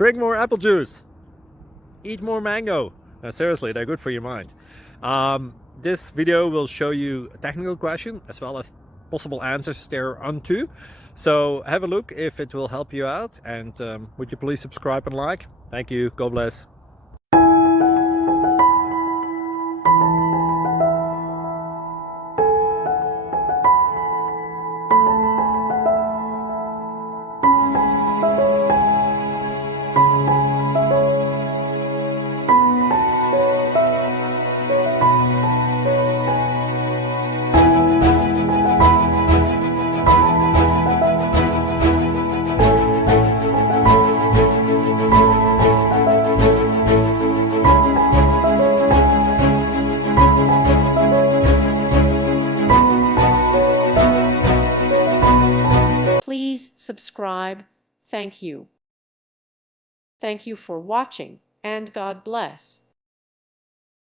Drink more apple juice. Eat more mango. Seriously, they're good for your mind. This video will show you a technical question as well as possible answers thereunto. So have a look if it will help you out, and would you please subscribe and like? Thank you. God bless. Please subscribe. Thank you. Thank you for watching, and God bless.